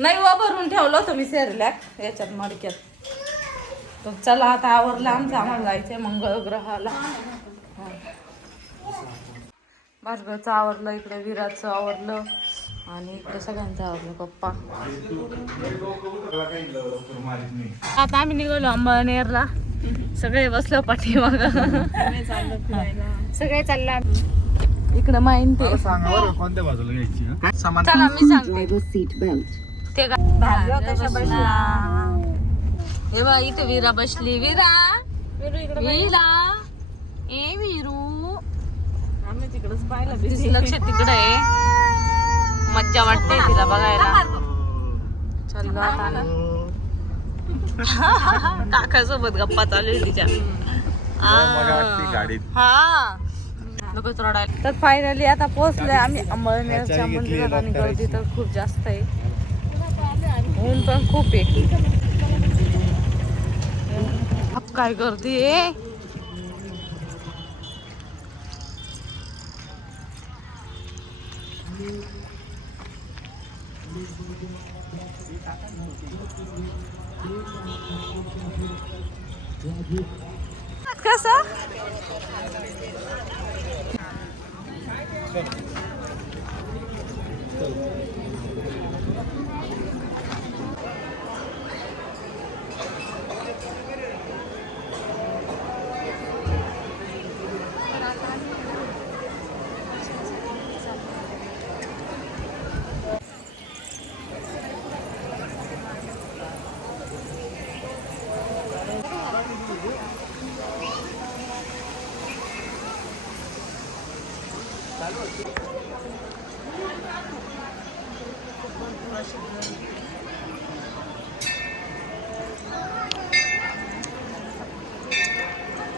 नाही वा भरून ठेवलं होतं मी याच्यात मडक्यात. तर चला आता आवरलं आमचं आम्हाला जायचंय मंगळ ग्रहाला भार्गवचं आवरलं इकडे विराचं आवरलं आणि इकडे सगळ्यांचं आवरलं पप्पा. आता आम्ही निघालो अंबानेरला. सगळे बसलो पाठीमाग. सगळे चालला इकडे माहीन ते. सांगा बरं कोणत्या हं? चला मी सांगते. Seat belt. ते हे बा इथे विरा बसली. विरा! विरा ए विरू! आम्ही तिकडच पाहिलं लक्ष तिकडे आहे. मज्जा वाटते तिला बघायला. चल काकासोबत गप्पा चालू आहे तिच्या. हा. तर फायनली आता पोहोचलोय आम्ही. अंबळनेरच्या मंदिरात आणि गर्दी तर खूप जास्त आहे. ऊन पण खूप आहे. काय गर्दी आहे कसं?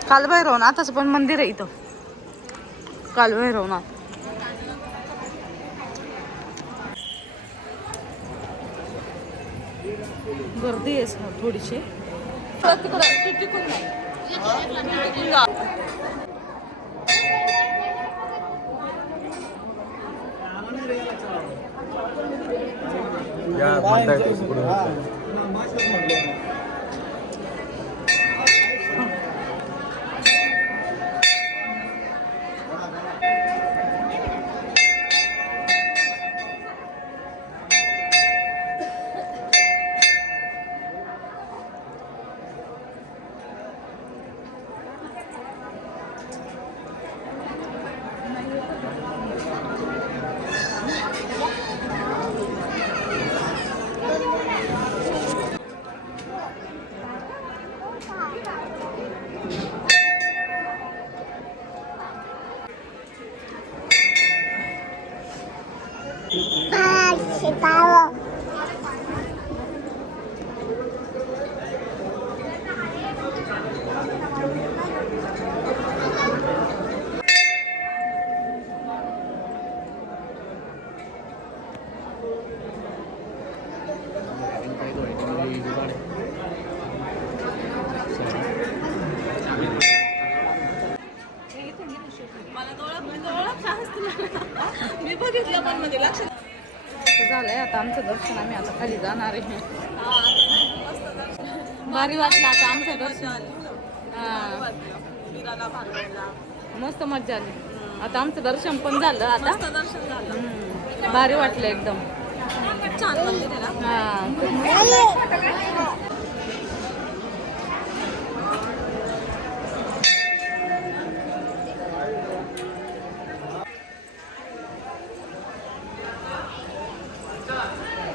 कालभैरवनाथाचं पण मंदिर आहे इथं. कालभैरवनाथ गर्दी आहे सर थोडीशी. तिकडं तू टिकून नाही. 妈妈吃饱了。तर झालंय. आता आमचं दर्शन आम्ही आता खाली जाणार आहे. भारी वाटलं आता आमचं दर्शन. हा. मस्त मजा आली. आता आमचं दर्शन पण झालं आता. दर्शन झालं. भारी वाटलं एकदम. छान मंदिर आहे ना? हा.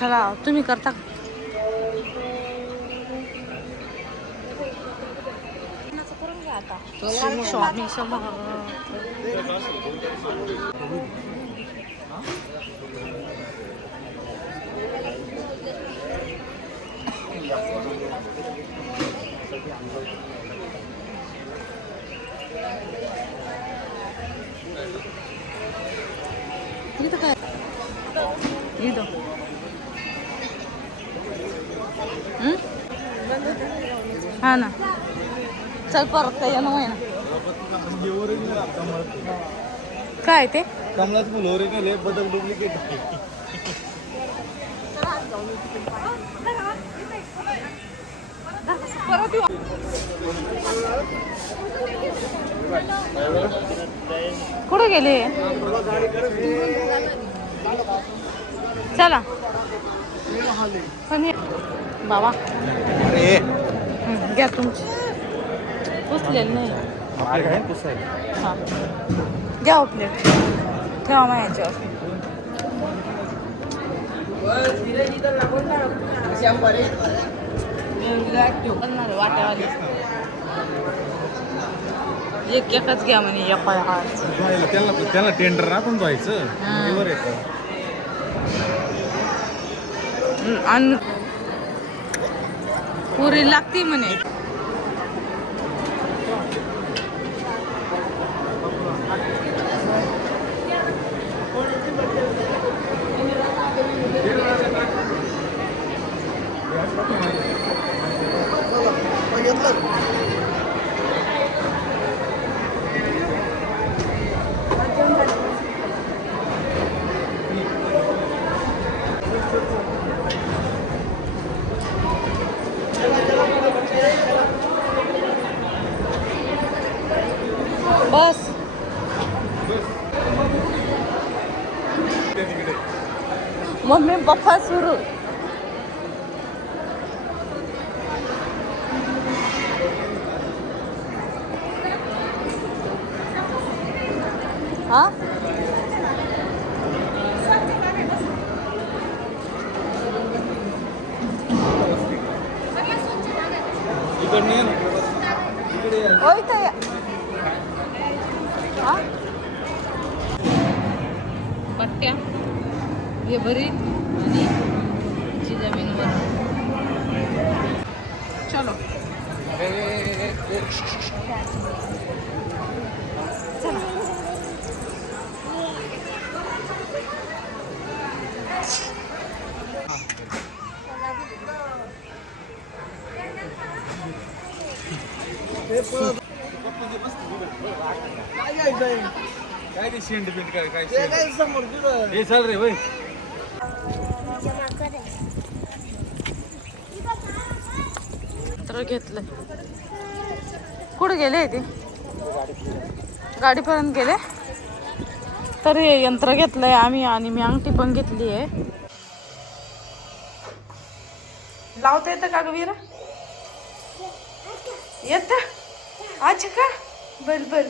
चला तुम्ही करता का? स्वामी समर्थ इथं हं? हा ना. चल परत काय ते? कमलाच मुलं गेले बदल डुप्लिकेट कुठे गेले? चला. पण बाबा. अरे. हं, घ्या तुमची. पुसलेलं नाही. हा. घ्या हो प्लेट ठेवा मग याच्यावर. बनणार वाट्यावाली एक एकच घ्या म्हणे एक हात त्याला त्याला टेंडर राखून जायचं हा. आणि पुरी लागती म्हणे. मम्मी पप्पा सुरू हा. इकडे. हा पट्ट्या हे भरीत आणि ची जमीनवर चलो. चला. काय ते शेंड बिंड काय काय शेंड? हे चल रे होय तर घेतलं कुठे गेले ते? गाडीपर्यंत गेले? तर हे यंत्र घेतलंय आम्ही आणि मी अंगठी पण घेतली आहे. लावता येतं का ग वीरा? येत? अच्छा का? बर बर.